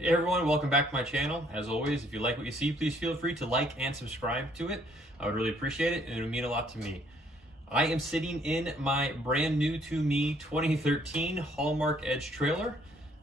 Hey everyone, welcome back to my channel. As always, if you like what you see, please feel free to like and subscribe to it. I would really appreciate it and it would mean a lot to me. I am sitting in my brand new to me 2013 Haulmark Edge trailer.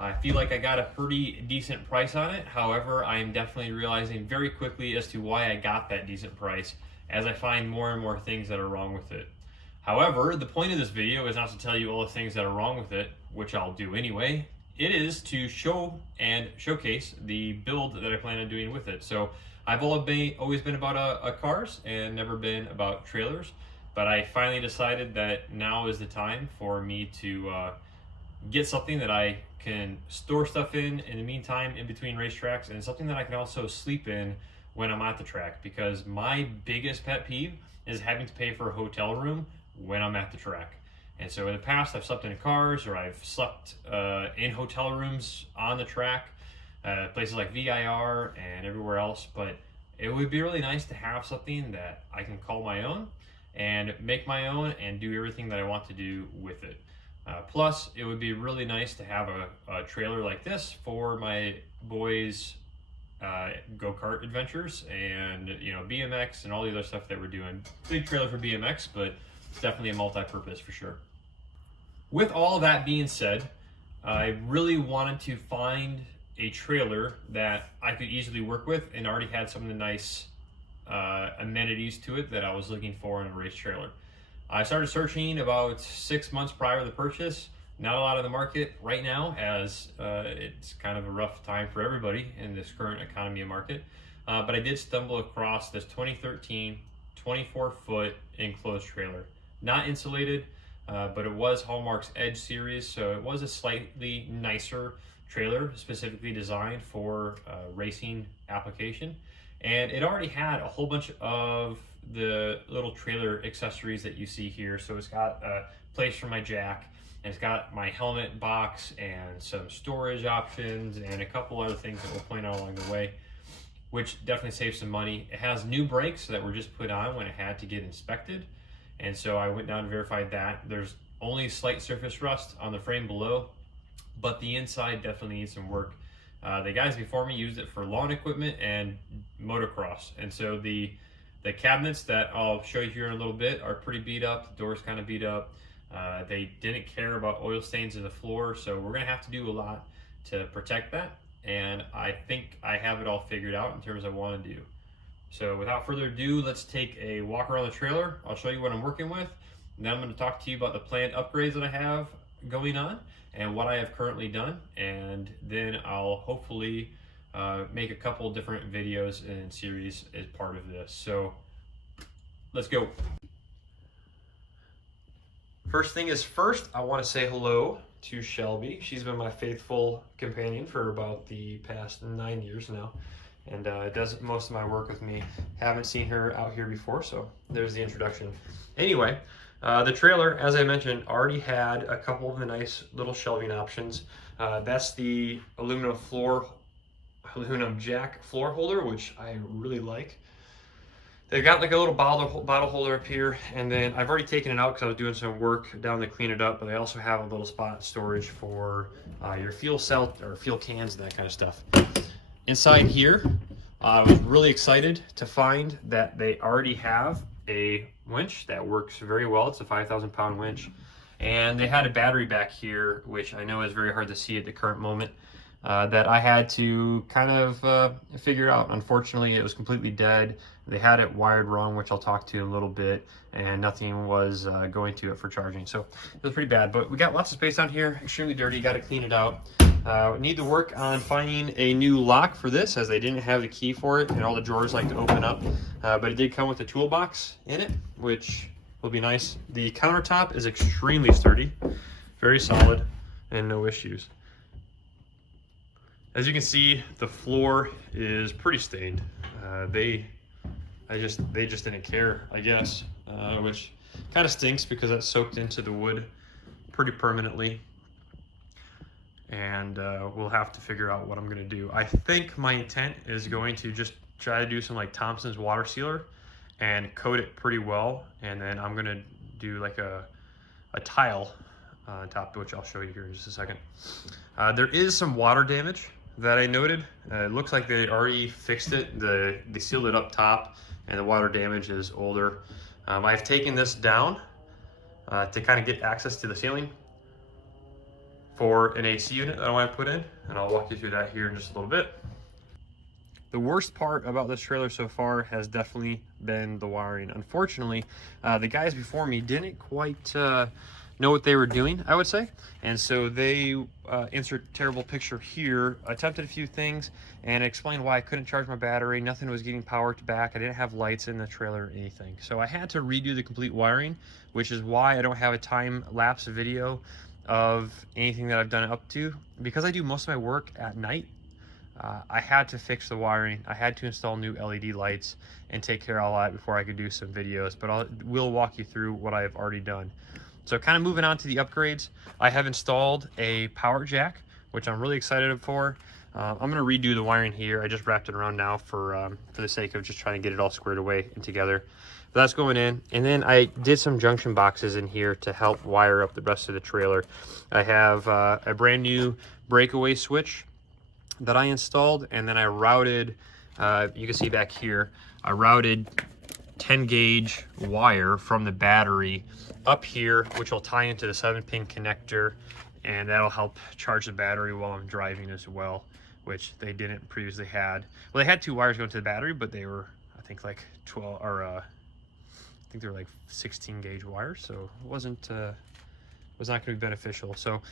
I feel like I got a pretty decent price on it. However, I am definitely realizing very quickly as to why I got that decent price as I find more and more things that are wrong with it. However, the point of this video is not to tell you all the things that are wrong with it, which I'll do anyway. It is to show and showcase the build that I plan on doing with it. So I've always been about cars and never been about trailers, but I finally decided that now is the time for me to get something that I can store stuff in the meantime in between racetracks, and something that I can also sleep in when I'm at the track, because my biggest pet peeve is having to pay for a hotel room when I'm at the track. And so in the past, I've slept in cars, or I've slept in hotel rooms on the track, places like VIR and everywhere else. But it would be really nice to have something that I can call my own and make my own and do everything that I want to do with it. Plus, it would be really nice to have a trailer like this for my boys' go-kart adventures and BMX and all the other stuff that we're doing. Big trailer for BMX, but it's definitely a multi-purpose for sure. With all that being said, I really wanted to find a trailer that I could easily work with and already had some of the nice amenities to it that I was looking for in a race trailer. I started searching about 6 months prior to the purchase. Not a lot in the market right now, as it's kind of a rough time for everybody in this current economy and market. But I did stumble across this 2013 24-foot enclosed trailer. Not insulated, but it was Haulmark's Edge series, so it was a slightly nicer trailer specifically designed for racing application. And it already had a whole bunch of the little trailer accessories that you see here. So it's got a place for my jack, and it's got my helmet box and some storage options and a couple other things that we'll point out along the way, which definitely saves some money. It has new brakes that were just put on when it had to get inspected. And so I went down and verified that. There's only slight surface rust on the frame below, but the inside definitely needs some work. The guys before me used it for lawn equipment and motocross. And so the cabinets that I'll show you here in a little bit are pretty beat up. The door's kind of beat up. They didn't care about oil stains in the floor, so we're gonna have to do a lot to protect that. And I think I have it all figured out in terms of what I want to do. So without further ado, let's take a walk around the trailer. I'll show you what I'm working with. And then I'm going to talk to you about the planned upgrades that I have going on and what I have currently done. And then I'll hopefully make a couple different videos and series as part of this. So let's go. First thing is first, I want to say hello to Shelby. She's been my faithful companion for about the past 9 years now, and does most of my work with me. Haven't seen her out here before, so there's the introduction. Anyway, the trailer, as I mentioned, already had a couple of the nice little shelving options. That's the aluminum jack floor holder, which I really like. They've got like a little bottle holder up here, and then I've already taken it out because I was doing some work down to clean it up, but they also have a little spot storage for your fuel cell or fuel cans, that kind of stuff. Inside here, I was really excited to find that they already have a winch that works very well. It's a 5,000-pound winch, and they had a battery back here, which I know is very hard to see at the current moment, that I had to kind of figure out. Unfortunately, it was completely dead. They had it wired wrong, which I'll talk to in a little bit, and nothing was going to it for charging. So it was pretty bad, but we got lots of space down here, extremely dirty, got to clean it out. Need to work on finding a new lock for this, as they didn't have the key for it, and all the drawers like to open up. But it did come with a toolbox in it, which will be nice. The countertop is extremely sturdy, very solid, and no issues. As you can see, the floor is pretty stained. They just didn't care, I guess, which kind of stinks because that's soaked into the wood pretty permanently. And we'll have to figure out what I'm gonna do. I think my intent is going to just try to do some like Thompson's water sealer and coat it pretty well, and then I'm gonna do like a tile on top, which I'll show you here in just a second. There is some water damage that I noted. It looks like they already fixed it. They sealed it up top, and the water damage is older. I've taken this down to kind of get access to the ceiling for an AC unit that I want to put in, and I'll walk you through that here in just a little bit. The worst part about this trailer so far has definitely been the wiring. Unfortunately, the guys before me didn't quite know what they were doing, I would say. And so they, insert terrible picture here, attempted a few things and explained why I couldn't charge my battery. Nothing was getting power to back. I didn't have lights in the trailer or anything. So I had to redo the complete wiring, which is why I don't have a time-lapse video of anything that I've done up to. Because I do most of my work at night, I had to fix the wiring. I had to install new LED lights and take care of all that before I could do some videos, but we'll walk you through what I've already done. So kind of moving on to the upgrades, I have installed a power jack, which I'm really excited for. I'm going to redo the wiring here. I just wrapped it around now for the sake of just trying to get it all squared away and together. But that's going in. And then I did some junction boxes in here to help wire up the rest of the trailer. I have a brand new breakaway switch that I installed, and then I routed, you can see back here, I routed 10 gauge wire from the battery up here, which will tie into the 7-pin connector, and that'll help charge the battery while I'm driving as well, which they didn't previously had. Well, they had 2 wires going to the battery, but they were, I think, like 12, or I think they were like 16 gauge wires, so it was not going to be beneficial. So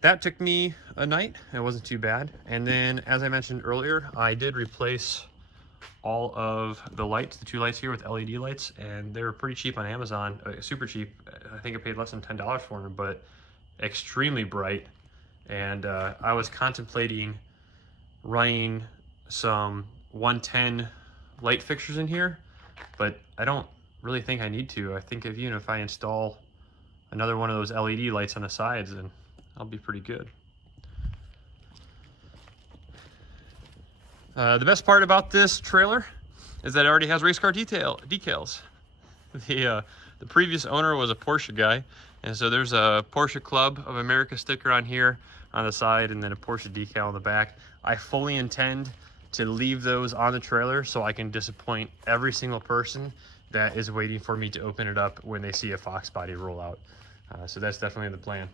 that took me a night. It wasn't too bad. And then, as I mentioned earlier, I did replace all of the lights, the 2 lights here with LED lights, and they were pretty cheap on Amazon, super cheap. I think I paid less than $10 for them, but extremely bright. And I was contemplating running some 110 light fixtures in here, but I don't really think I need to. I think if I install another one of those LED lights on the sides, then I'll be pretty good. The best part about this trailer is that it already has Racecar decals. The previous owner was a Porsche guy, and so there's a Porsche Club of America sticker on here on the side, and then a Porsche decal on the back. I fully intend to leave those on the trailer so I can disappoint every single person that is waiting for me to open it up when they see a Fox body roll out. So that's definitely the plan.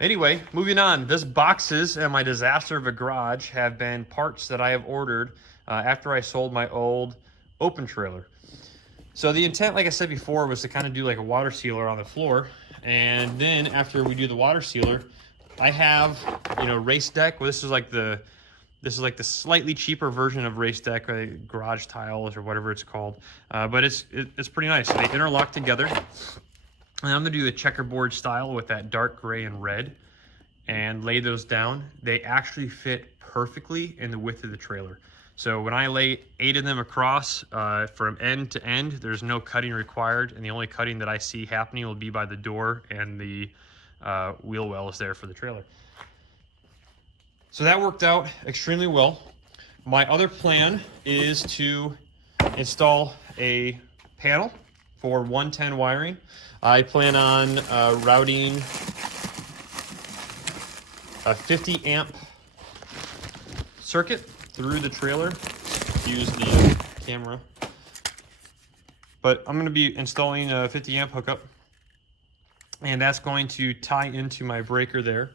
Anyway, moving on. This boxes and my disaster of a garage have been parts that I have ordered after I sold my old open trailer. So the intent, like I said before, was to kind of do like a water sealer on the floor. And then after we do the water sealer, I have, race deck. Well, this is like the slightly cheaper version of race deck, garage tiles or whatever it's called. But it's pretty nice. They interlock together. And I'm going to do the checkerboard style with that dark gray and red and lay those down. They actually fit perfectly in the width of the trailer. So when I lay 8 of them across from end to end, there's no cutting required. And the only cutting that I see happening will be by the door and the wheel wells there for the trailer. So that worked out extremely well. My other plan is to install a panel for 110 wiring. I plan on routing a 50 amp circuit through the trailer. Use the camera. But I'm going to be installing a 50 amp hookup, and that's going to tie into my breaker there.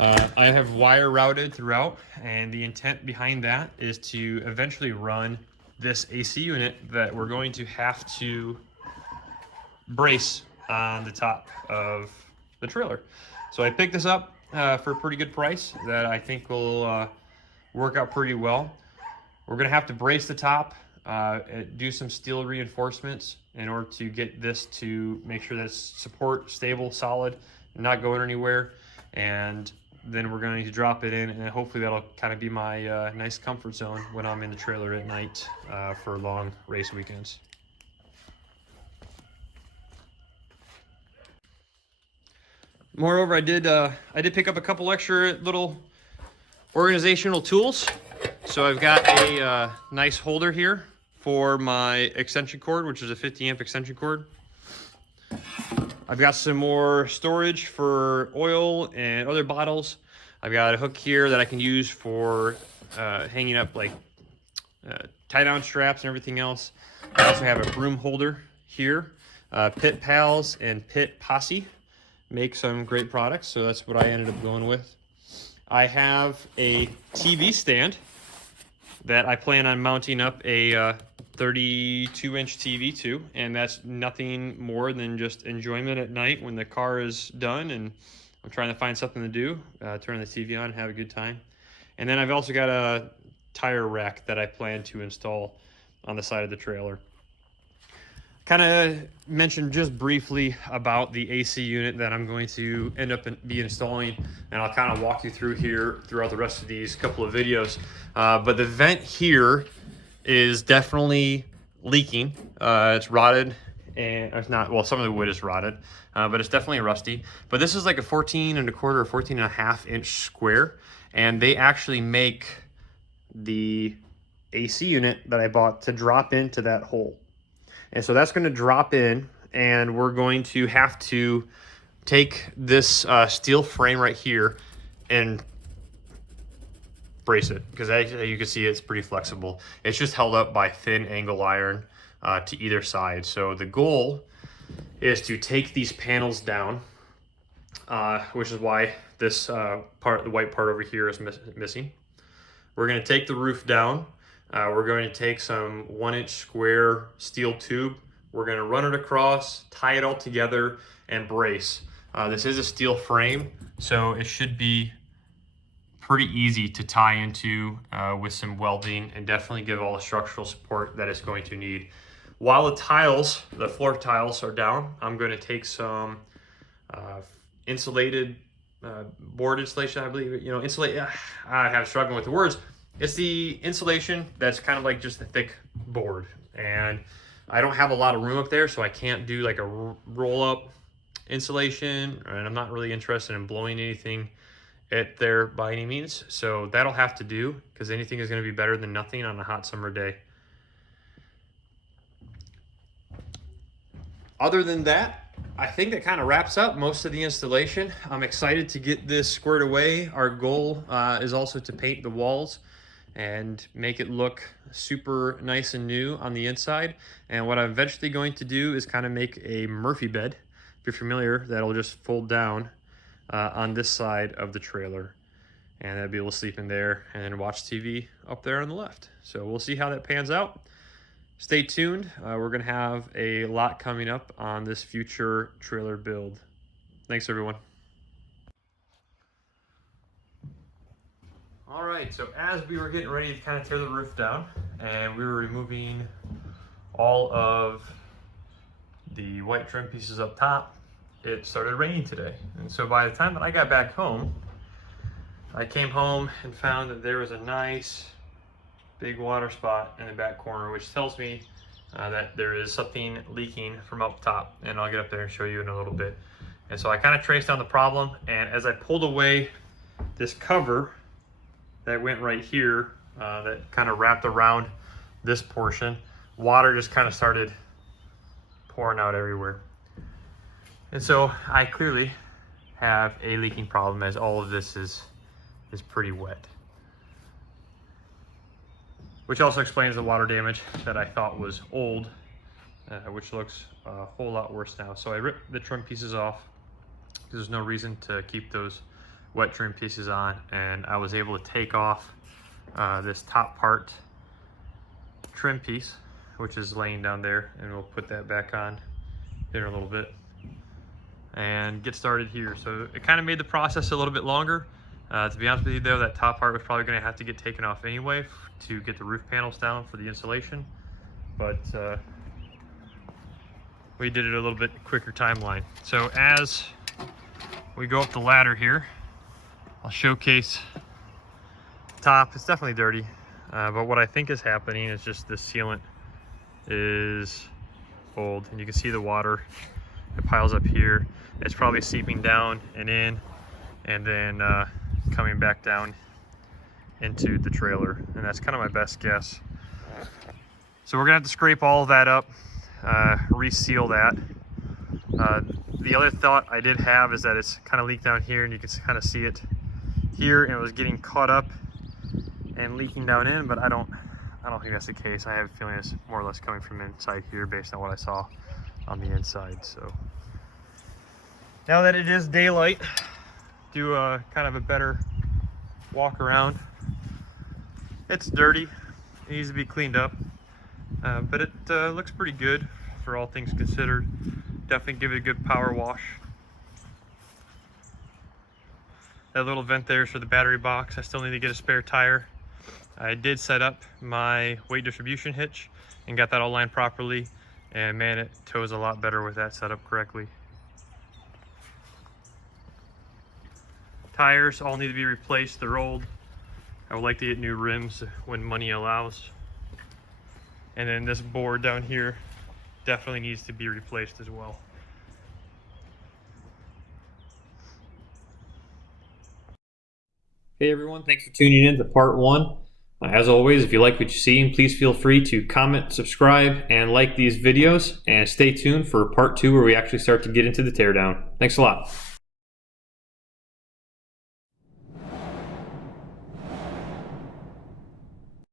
I have wire routed throughout, and the intent behind that is to eventually run this AC unit that we're going to have to brace on the top of the trailer. So I picked this up for a pretty good price that I think will work out pretty well. We're gonna have to brace the top, do some steel reinforcements in order to get this to make sure that it's support, stable, solid, not going anywhere. And then we're going to drop it in, and hopefully that'll kind of be my nice comfort zone when I'm in the trailer at night for long race weekends. Moreover, I did pick up a couple extra little organizational tools. So I've got a nice holder here for my extension cord, which is a 50 amp extension cord. I've got some more storage for oil and other bottles. I've got a hook here that I can use for hanging up like tie-down straps and everything else. I also have a broom holder here. Pit Pals and Pit Posse make some great products, so that's what I ended up going with. I have a TV stand that I plan on mounting up a 32-inch TV to, and that's nothing more than just enjoyment at night when the car is done and I'm trying to find something to do, turn the TV on and have a good time. And then I've also got a tire rack that I plan to install on the side of the trailer. Kind of mentioned just briefly about the AC unit that I'm going to end up be installing, and I'll kind of walk you through here throughout the rest of these couple of videos. But the vent here is definitely leaking. It's rotted, and it's not, well, some of the wood is rotted, but it's definitely rusty. But this is like a 14 1/4 or 14.5 inch square, and they actually make the AC unit that I bought to drop into that hole. And so that's going to drop in, and we're going to have to take this steel frame right here and brace it, because as you can see, it's pretty flexible. It's just held up by thin angle iron to either side. So the goal is to take these panels down, which is why this part, the white part over here, is missing. We're going to take the roof down. We're going to take some 1-inch square steel tube. We're going to run it across, tie it all together, and brace. This is a steel frame, so it should be pretty easy to tie into with some welding, and definitely give all the structural support that it's going to need. While the tiles, the floor tiles, are down, I'm going to take some insulated board insulation, I believe. You know, insulate. I have struggling with the words. It's the insulation that's kind of like just a thick board, and I don't have a lot of room up there, so I can't do like a roll-up insulation, and I'm not really interested in blowing anything at there by any means. So that'll have to do, because anything is going to be better than nothing on a hot summer day. Other than that, I think that kind of wraps up most of the installation. I'm excited to get this squared away. Our goal is also to paint the walls and make it look super nice and new on the inside. And what I'm eventually going to do is kind of make a Murphy bed, if you're familiar, that'll just fold down on this side of the trailer. And I'll be able to sleep in there and then watch TV up there on the left. So we'll see how that pans out. Stay tuned. We're gonna have a lot coming up on this future trailer build. Thanks, everyone. All right, so as we were getting ready to kind of tear the roof down, and we were removing all of the white trim pieces up top, it started raining today. And so by the time that I got back home, I came home and found that there was a nice big water spot in the back corner, which tells me that there is something leaking from up top, and I'll get up there and show you in a little bit. And so I kind of traced down the problem, and as I pulled away this cover that went right here, that kind of wrapped around this portion, water just kind of started pouring out everywhere. And so I clearly have a leaking problem, as all of this is pretty wet. Which also explains the water damage that I thought was old, which looks a whole lot worse now. So I ripped the trim pieces off. There's no reason to keep those wet trim pieces on, and I was able to take off this top part trim piece, which is laying down there, and we'll put that back on in a little bit and get started here. So it kind of made the process a little bit longer. To be honest with you though, that top part was probably going to have to get taken off anyway to get the roof panels down for the insulation, but we did it a little bit quicker timeline. So as we go up the ladder here, I'll showcase the top. It's definitely dirty, but what I think is happening is just the sealant is old, and you can see the water, it piles up here. It's probably seeping down and in, and then coming back down into the trailer, and that's kind of my best guess. So we're gonna have to scrape all of that up, reseal that. The other thought I did have is that it's kind of leaked down here, and you can kind of see it here and it was getting caught up and leaking down in, but I don't think that's the case. I have a feeling it's more or less coming from inside here based on what I saw on the inside. So now that it is daylight, do a kind of a better walk around. It's dirty, it needs to be cleaned up, but it looks pretty good for all things considered. Definitely give it a good power wash. That little vent there is for the battery box. I still need to get a spare tire. I did set up my weight distribution hitch and got that all lined properly, and man, it tows a lot better with that set up correctly. Tires all need to be replaced, they're old. I would like to get new rims when money allows. And then this board down here definitely needs to be replaced as well. Hey everyone, thanks for tuning in to part 1. As always, if you like what you see, please feel free to comment, subscribe, and like these videos, and stay tuned for part 2 where we actually start to get into the teardown. Thanks a lot.